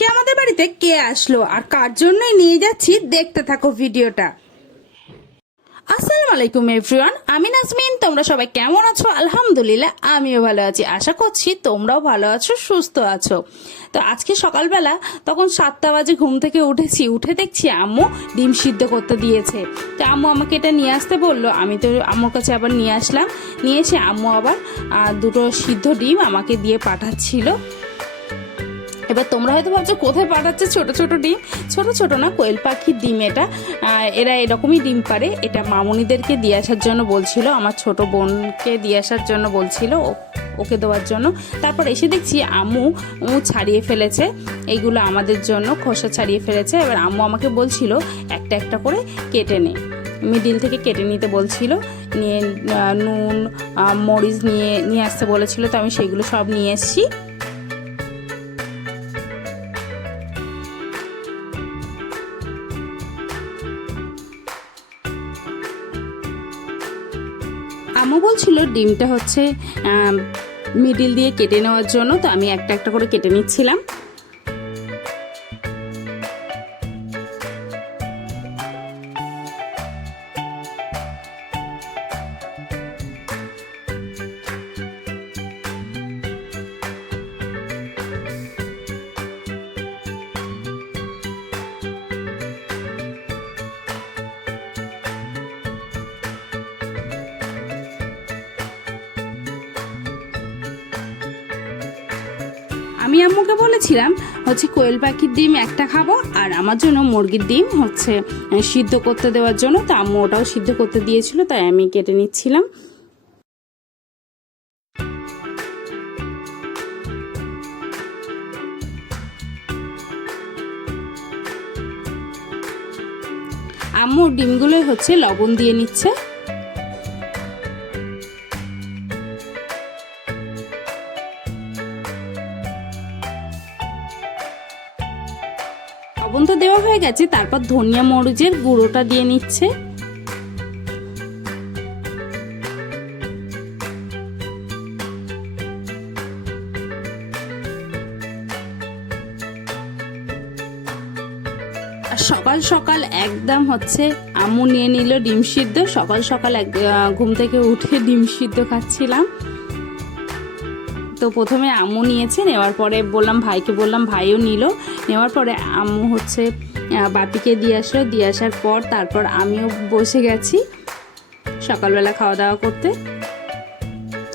আজকে আমাদের বাড়িতে কে আসলো? আর কার জন্যই নিয়ে যাচ্ছি? দেখতে থাকো ভিডিওটা। আসসালামু আলাইকুম এভরিওয়ান আমি নাজমিন, তোমরা সবাই কেমন আছো? আলহামদুলিল্লাহ, আমিও ভালো আছি। আশা করছি তোমরাও ভালো আছো, সুস্থ আছো। তো আজকে সকালবেলা তখন সাতটা বাজে ঘুম থেকে উঠেছি। উঠে দেখছি আম্মু ডিম সিদ্ধ করতে দিয়েছে। তো আম্মু আমাকে এটা নিয়ে আসতে বলল। আমি তো আম্মুর কাছে আবার নিয়ে আসলাম। নিয়ে এসে আম্মু আবার দুটো সিদ্ধ ডিম আমাকে দিয়ে পাঠাচ্ছিল। এবার তোমরা হয়তো ভাবছ, কোথায় পাঠাচ্ছে ছোট ছোট ডিম? ছোট ছোট না, কোয়েল পাখির ডিম এটা। এরা এরকমই ডিম পারে। এটা মামুনিদেরকে দিয়ে আসার জন্য বলছিল, আমার ছোট বোনকে দিয়ে আসার জন্য বলছিল ওকে দেওয়ার জন্য। তারপর এসে দেখছি আম্মু ছাড়িয়ে ফেলেছে। এইগুলো আমাদের জন্য, খোসা ছাড়িয়ে ফেলেছে। এবার আম্মু আমাকে বলছিল, একটা একটা করে কেটে নে। মিডিল থেকে কেটে নিতে বলছিল, নিয়ে নুন মরিচ নিয়ে নিয়ে আসতে বলেছিল। তো আমি সেগুলো সব নিয়ে এসেছি। আম্মু বলছিল ডিমটা হচ্ছে মিডিল দিয়ে কেটে নেওয়ার জন্য, তো আমি একটা একটা করে কেটে নিচ্ছিলাম। আমি আম্মুকে বলেছিলাম, হচ্ছে কোয়েল পাখির ডিম একটা খাব আর আমার জন্য মুরগির ডিম হচ্ছে সিদ্ধ করতে দেওয়ার জন্য। তো আম্মু ওটাও সিদ্ধ করতে দিয়েছিল, তাই আমি কেটে নিচ্ছিলাম। আম্মুর ডিমগুলোই হচ্ছে লবণ দিয়ে নিচ্ছে। লবণ তো দেওয়া হয়ে গেছে, তারপর ধনিয়া মরিচের গুঁড়োটা দিয়ে নিচ্ছে। সকাল সকাল একদম হচ্ছে আম্মু নিয়ে নিল ডিম সিদ্ধ। সকাল সকাল এক ঘুম থেকে উঠে ডিম সিদ্ধ খাচ্ছিলাম। তো প্রথমে আম্মু নিয়েছে, নেওয়ার পরে বললাম ভাইকে বললাম, ভাইও নিল। নেওয়ার পরে আম্মু হচ্ছে বাপিকে দিয়ে আসলো। দিয়ে আসার পর তারপর আমিও বসে গেছি সকালবেলা খাওয়া দাওয়া করতে।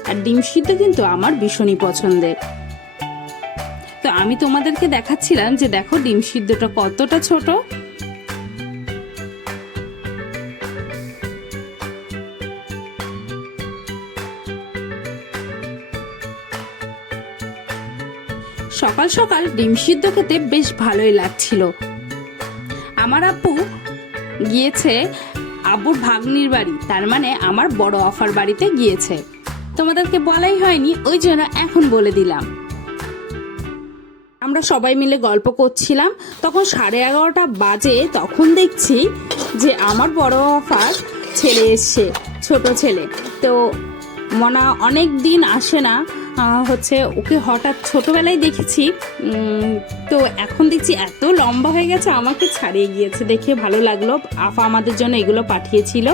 আর ডিম সিদ্ধ কিন্তু আমার ভীষণই পছন্দের। তো আমি তোমাদেরকে দেখাচ্ছিলাম যে দেখো ডিম সিদ্ধটা কতটা ছোট। সকাল সকাল ডিম সিদ্ধ খেতে বেশ ভালোই লাগছিল। আমার আব্বু গিয়েছে আব্বুর ভাগ্নির বাড়ি, তার মানে আমার বড় অফার বাড়িতে গিয়েছে। তোমাদেরকে বলাই হয়নি, ওই জন্য এখন বলে দিলাম। আমরা সবাই মিলে গল্প করছিলাম, তখন সাড়ে এগারোটা বাজে, তখন দেখছি যে আমার বড় অফার ছেলে এসছে, ছোট ছেলে। তো মনা অনেক দিন আসে না হচ্ছে ওকে হঠাৎ ছোটবেলায় দেখেছি তো এখন দেখছি এত লম্বা হয়ে গেছে, আমাকে ছাড়িয়ে গিয়েছে দেখে ভালো লাগল। আফা আমাদের জন্য এগুলো পাঠিয়েছিল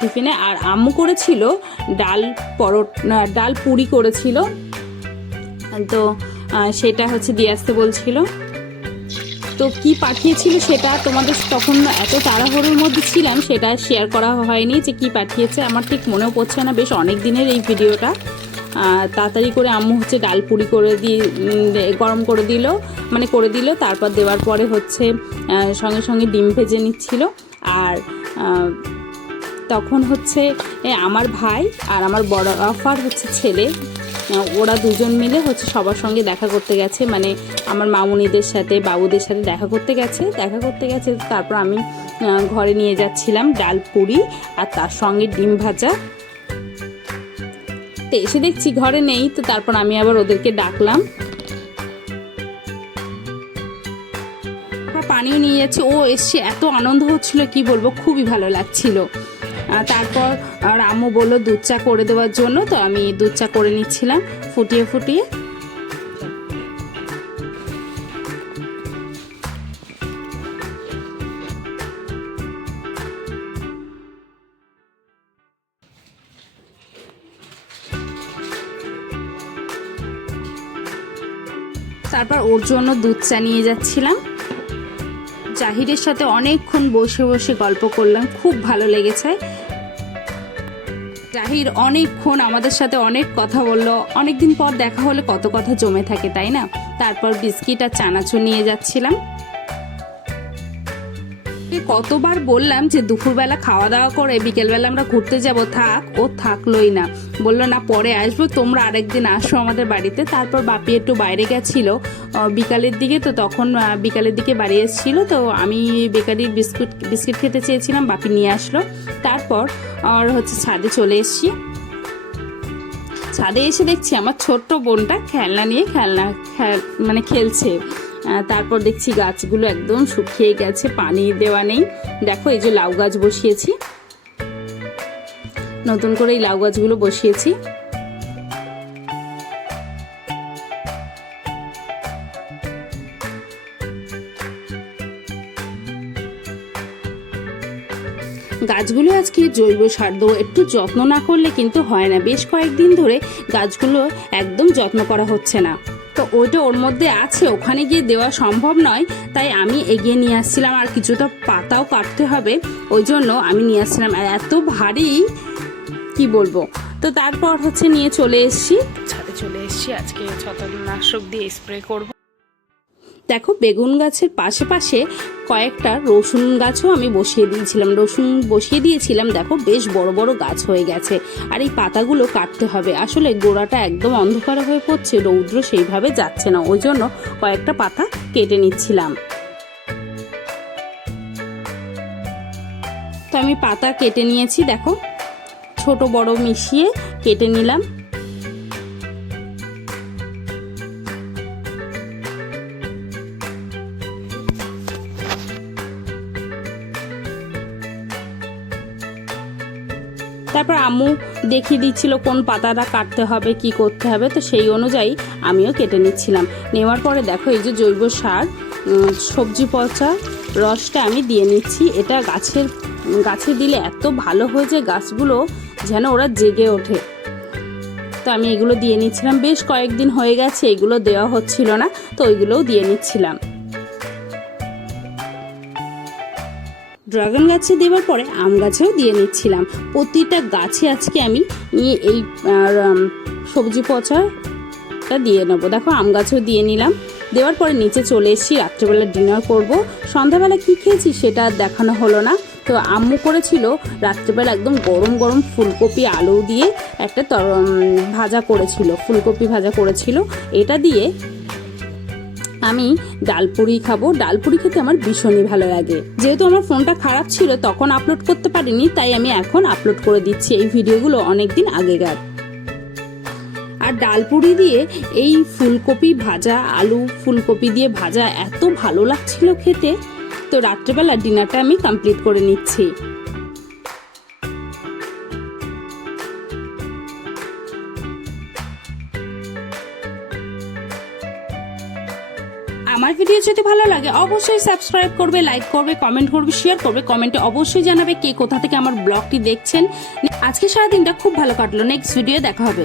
টিফিনে, আর আম্মু করেছিল ডাল পরোট ডাল পুরি করেছিল। তো সেটা হচ্ছে দিয়ে আসতে বলছিল। তো কি পাঠিয়েছিল সেটা তোমাদের তখন এত তাড়াহুড়োর মধ্যে ছিলাম, সেটা শেয়ার করা হয়নি যে কি পাঠিয়েছে। আমার ঠিক মনেও পড়ছে না বেশ অনেক দিনের এই ভিডিওটা। তাড়াতাড়ি করে আম্মু হচ্ছে ডাল পুরি করে দিয়ে গরম করে দিল মানে করে দিল, তারপর দেওয়ার পরে হচ্ছে সঙ্গে সঙ্গে ডিম ভেজে নিচ্ছিল। আর তখন হচ্ছে আমার ভাই আর আমার বড় অফার হচ্ছে ছেলে। ওরা দুজন মিলে হচ্ছে সবার সঙ্গে দেখা করতে গেছে। মানে আমার মামুনিদের সাথে, বাবুদের সাথে দেখা করতে গেছে। দেখা করতে গেছে, তারপর আমি ঘরে নিয়ে যাচ্ছিলাম ডাল পুরি আর তার সঙ্গে ডিম ভাজা। তো এসে দেখছি ঘরে নেই, তো তারপর আমি আবার ওদেরকে ডাকলাম। আর পানিও নিয়ে যাচ্ছে। ও এসছে এত আনন্দ হচ্ছিল, কি বলব, খুবই ভালো লাগছিল। তারপর আর আম্মু বলল, দুধ চা করে দেওয়ার জন্য, তো আমি দুধ চা করে নিচ্ছিলাম, ফুটিয়ে ফুটিয়ে। তারপর ওর জন্য দুধ চা নিয়ে যাচ্ছিলাম। জাহিরের সাথে অনেকক্ষণ বসে বসে গল্প করলাম। খুব ভালো লেগেছে। জাহির অনেকক্ষণ আমাদের সাথে অনেক কথা বলল। অনেকদিন পর দেখা হলে কত কথা জমে থাকে, তাই না? তারপর বিস্কিট আর চানাচুর নিয়ে যাচ্ছিলাম। কতবার বললাম যে দুপুরবেলা খাওয়া দাওয়া করে বিকেলবেলা আমরা ঘুরতে যাব, থাক, ও থাকলোই না। বলল, না, পরে আসব, তোমরা আরেকদিন আসো আমাদের বাড়িতে। তারপর বাপি একটু বাইরে গেছিল। বিকালের দিকে তো তখন বিকালের দিকে বাড়ি এসেছিল, তো আমি বেকারির বিস্কুট, বিস্কিট খেতে চেয়েছিলাম, বাপি নিয়ে আসলো। তারপর আর হচ্ছে ছাদে চলে এসেছি। ছাদে এসে দেখছি আমার ছোট্ট বোনটা খেলনা নিয়ে খেলনা, খেল- মানে খেলছে। তারপর দেখছি গাছগুলো একদম শুকিয়ে গেছে, পানি দেওয়া নেই। দেখো, এই যে লাউ গাছ বসিয়েছি। নতুন করে এই লাউ গাছগুলো বসিয়েছি। গাছগুলো আজকে জৈব সার দেবো। একটু যত্ন না করলে কিন্তু হয় না। বেশ কয়েকদিন ধরে গাছগুলো একদম যত্ন করা হচ্ছে না। তো ওটা ওর মধ্যে আছে, ওখানে গিয়ে দেওয়া সম্ভব নয়, তাই আমি এগিয়ে নিয়ে আসছিলাম। আর কিছুটা পাতাও কাটতে হবে, ওই জন্য আমি নিয়ে আসছিলাম। আর এত ভারী, কি বলব? তো তারপর হচ্ছে নিয়ে চলে এসছি। ছাদে চলে এসছি, আজকে ছতনাশক দিয়ে স্প্রে করব। দেখো, বেগুন গাছের পাশে পাশে কয়েকটা রসুন গাছও আমি বসিয়ে দিয়েছিলাম। রসুন বসিয়ে দিয়েছিলাম, দেখো, বেশ বড় বড় গাছ হয়ে গেছে। আর এই পাতাগুলো কাটতে হবে। আসলে গোড়াটা একদম অন্ধকার হয়ে পড়ছে, রৌদ্র সেইভাবে যাচ্ছে না। ওই জন্য কয়েকটা পাতা কেটে নিচ্ছিলাম। তো আমি পাতা কেটে নিয়েছি, দেখো। ছোট বড় মিশিয়ে কেটে নিলাম। তারপর আম্মু দেখিয়ে দিচ্ছিল কোন পাতাটা কাটতে হবে, কি করতে হবে, তো সেই অনুযায়ী আমিও কেটে নিচ্ছিলাম। নেওয়ার পরে দেখো এই যে জৈব সার সবজি পচা রসটা আমি দিয়ে নিচ্ছি। এটা গাছের, গাছে দিলে এত ভালো হয়ে যে গাছগুলো যেন ওরা জেগে ওঠে। তো আমি এগুলো দিয়ে নিচ্ছিলাম। বেশ কয়েকদিন হয়ে গেছে, এগুলো দেওয়া হচ্ছিল না, তো ওইগুলোও দিয়ে নিচ্ছিলাম। ড্রাগন গাছে দেওয়ার পরে আম গাছেও দিয়ে নিচ্ছিলাম। প্রতিটা গাছে আজকে আমি এই সবজি পচাটা দিয়ে নেব। দেখো, আম গাছেও দিয়ে নিলাম। দেওয়ার পরে নিচে চলে এসেছি, রাত্রেবেলা ডিনার করব। সন্ধ্যাবেলা কি খেয়েছি সেটা দেখানো হলো না। তো আম্মু করেছিল রাত্রেবেলা একদম গরম গরম ফুলকপি, আলু দিয়ে একটা তর ভাজা করেছিল, ফুলকপি ভাজা করেছিল। এটা দিয়ে আমি ডালপুরি খাব। ডালপুরি খেতে আমার ভীষণই ভালো লাগে। যেহেতু আমার ফোনটা খারাপ ছিল, তখন আপলোড করতে পারিনি, তাই আমি এখন আপলোড করে দিচ্ছি এই ভিডিওগুলো অনেকদিন আগেকার। আর ডালপুরি দিয়ে এই ফুলকপি ভাজা, আলু ফুলকপি দিয়ে ভাজা এত ভালো লাগছিল খেতে। তো রাত্রেবেলা ডিনারটা আমি কমপ্লিট করে নিচ্ছি। আমার ভিডিও যদি ভালো লাগে, অবশ্যই সাবস্ক্রাইব করবে লাইক করবে কমেন্ট করবে শেয়ার করবে। কমেন্টে অবশ্যই জানাবে কে কোথা থেকে আমার ব্লগটি দেখছেন। আজকে সারাদিনটা খুব ভালো কাটলো। নেক্সট ভিডিও দেখা হবে।